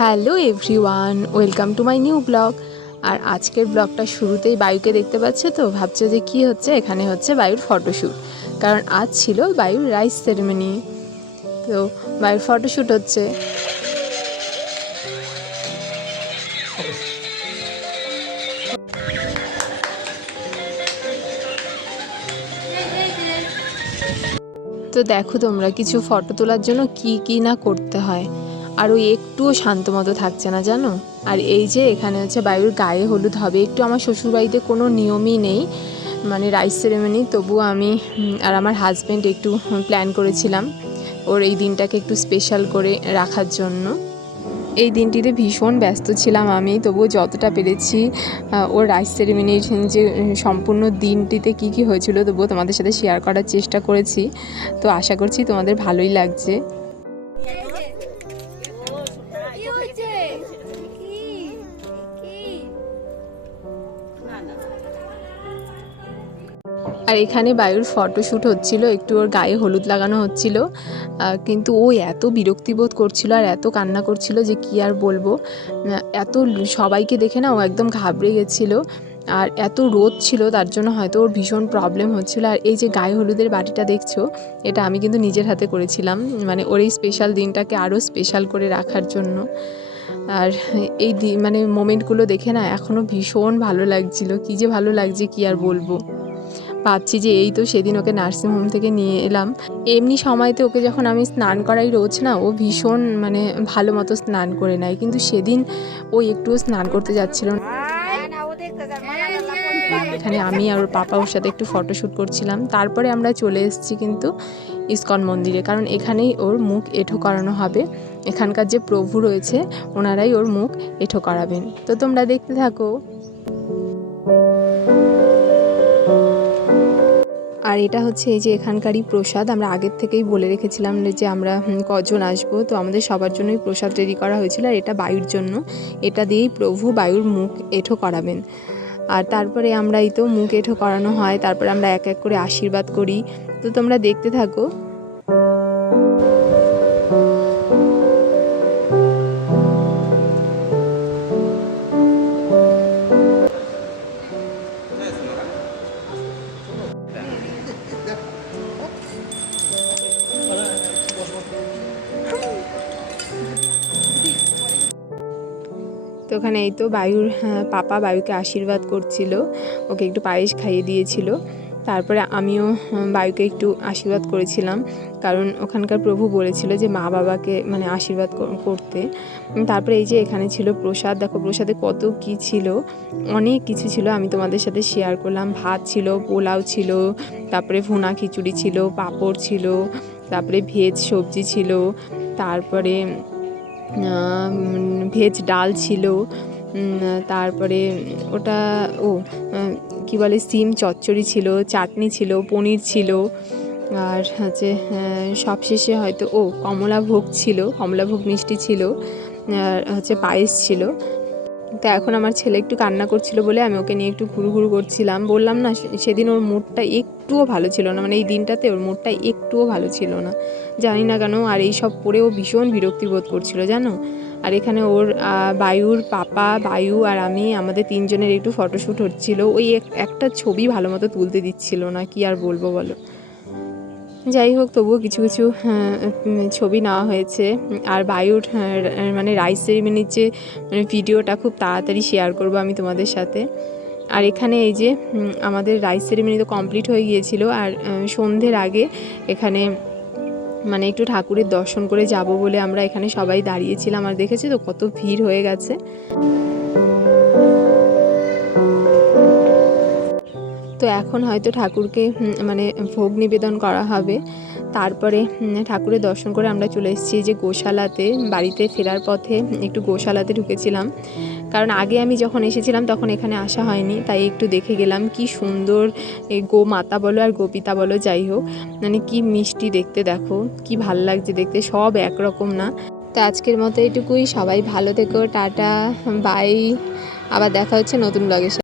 Hello everyone, welcome to my new blog. আর আজকের ব্লগটা শুরুতেই বায়ুকে দেখতে পাচ্ছে তো, ভাবছ যে কি হচ্ছে? এখানে হচ্ছে বায়ুর ফটোশ্যুট কারণ আজ ছিল বায়ুর রাইস সেরেমনি। তো বায়ুর ফটোশ্যুট হচ্ছে। তো দেখো তোমরা, কিছু ফটো তোলার জন্য কি কি না করতে হয়। আর ওই একটুও শান্ত মতো থাকছে না, জানো? আর এই যে এখানে হচ্ছে বায়ুর গায়ে হলুদ হবে, একটু আমার শ্বশুরবাড়িতে কোনো নিয়মই নেই। মানে রাইস সেরেমনি তবুও আমি আর আমার হাজব্যান্ড একটু প্ল্যান করেছিলাম ওর এই দিনটাকে একটু স্পেশাল করে রাখার জন্য। এই দিনটিতে ভীষণ ব্যস্ত ছিলাম আমি, তবুও যতটা পেরেছি ওর রাইস সেরেমনির যে সম্পূর্ণ দিনটিতে কি কি হয়েছিল, তবুও তোমাদের সাথে শেয়ার করার চেষ্টা করেছি। তো আশা করছি তোমাদের ভালোই লাগছে। আর এখানে বায়ুর ফটোশ্যুট হচ্ছিল, একটু ওর গায়ে হলুদ লাগানো হচ্ছিল। কিন্তু ও এত বিরক্তিবোধ করছিল আর এত কান্না করছিল যে কি আর বলব। এত সবাইকে দেখে না ও একদম ঘাবড়ে গেছিল। আর এত রোদ ছিল, তার জন্য হয়তো ওর ভীষণ প্রবলেম হচ্ছিল। আর এই যে গায়ে হলুদের বাটিটা দেখছ, এটা আমি কিন্তু নিজের হাতে করেছিলাম। মানে ওর এই স্পেশাল দিনটাকে আরও স্পেশাল করে রাখার জন্য। আর এই মানে মোমেন্টগুলো দেখে না এখনও ভীষণ ভালো লাগছিল। কী যে ভালো লাগছে, কি আর বলব। ভাবছি যে এই তো সেদিন ওকে নার্সিংহোম থেকে নিয়ে এলাম। এমনি সময়তে ওকে যখন আমি স্নান করাই রোজ না, ও ভীষণ মানে ভালো মতো স্নান করে নেয়। কিন্তু সেদিন ও একটুও স্নান করতে যাচ্ছিল না। এখানে আমি আর ওর পাপা ওর সাথে একটু ফটোশ্যুট করছিলাম। তারপরে আমরা চলে এসেছি কিন্তু ইস্কন মন্দিরে। কারণ এখানেই ওর মুখ এঁঠো করানো হবে। এখানকার যে প্রভু রয়েছে, ওনারাই ওর মুখ এঁঠো করাবেন। তো তোমরা দেখতে থাকো। আর এটা হচ্ছে এই যে এখানকারই প্রসাদ। আমরা আগের থেকেই বলে রেখেছিলাম যে আমরা কজন আসব। তো আমাদের সবার জন্যই প্রসাদ রেডি করা হয়েছিল আর এটা বায়ুর জন্য। এটা দিয়েই প্রভু বায়ুর মুখ এঠো করাবেন। আর তারপরে আমরা এই তো মুখ এঠো করানো হয়। তারপরে আমরা এক এক করে আশীর্বাদ করি। তো তোমরা দেখতে থাকো। ওখানে এই তো বায়ুর হ্যাঁ, পাপা বায়ুকে আশীর্বাদ করছিল। ওকে একটু পায়েস খাইয়ে দিয়েছিল। তারপরে আমিও বায়ুকে একটু আশীর্বাদ করেছিলাম। কারণ ওখানকার প্রভু বলেছিল যে মা বাবাকে মানে আশীর্বাদ করতে। তারপরে এই যে এখানে ছিল প্রসাদ দেখো প্রসাদে কত কি ছিল। অনেক কিছু ছিল আমি তোমাদের সাথে শেয়ার করলাম। ভাত ছিল পোলাও ছিল তারপরে ভুনা খিচুড়ি ছিল পাঁপড় ছিল তারপরে ভেজ সবজি ছিল তারপরে ভেজ ডাল ছিল তারপরে ওটা, ও কি বলে, সিম চচ্চড়ি ছিল, চাটনি ছিল, পনির ছিল, আর হচ্ছে সব শেষে হয়তো, ও, কমলাভোগ ছিল, কমলাভোগ মিষ্টি ছিল, আর হচ্ছে পায়েস ছিল। তো এখন আমার ছেলে একটু কান্না করছিল বলে আমি ওকে নিয়ে একটু ঘুরু করছিলাম। বললাম, না সেদিন ওর মুডটা একটুও ভালো ছিল না। মানে এই দিনটাতে ওর মুডটা একটুও ভালো ছিল না। জানি না কেন, আর এই সব পড়েও ভীষণ বিরক্তি বোধ করছিল, জানো? আর এখানে ওর বায়ুর পাপা, বায়ু আর আমি, আমাদের তিনজনের একটু ফটোশ্যুট হচ্ছিল। ওই একটা ছবি ভালো মতো তুলতে দিচ্ছিল না, কি আর বলব বলো? যাই হোক তবুও কিছু কিছু হ্যাঁ, ছবি নেওয়া হয়েছে। আর বায়ুর হ্যাঁ, মানে রাইস সেরিমনির যে মানে ভিডিওটা খুব তাড়াতাড়ি শেয়ার করব আমি তোমাদের সাথে। আর এখানে এই যে আমাদের রাইস সেরিমনি তো কমপ্লিট হয়ে গিয়েছিল। আর সন্ধ্যের আগে এখানে মানে একটু ঠাকুরের দর্শন করে যাব বলে আমরা এখানে সবাই দাঁড়িয়েছিলাম। আর দেখেছি তো কত ভিড় হয়ে গেছে? তো এখন হয়তো ঠাকুরকে মানে ভোগ নিবেদন করা হবে। তারপরে ঠাকুরের দর্শন করে আমরা চলে এসেছি যে গোশালাতে, বাড়িতে ফেরার পথে একটু গোশালাতে ঢুকেছিলাম। কারণ আগে আমি যখন এসেছিলাম তখন এখানে আসা হয়নি, তাই একটু দেখে গেলাম কি সুন্দর এই গো মাতা বলো আর গোপিতা বলো, যাই হোক মানে কি মিষ্টি দেখতে দেখো, কি ভালো লাগছে দেখতে, সব একরকম না। তো আজকের মতো এটুকুই, সবাই ভালো থেকো, টাটা, বাই, আবার দেখা হচ্ছে নতুন ব্লগের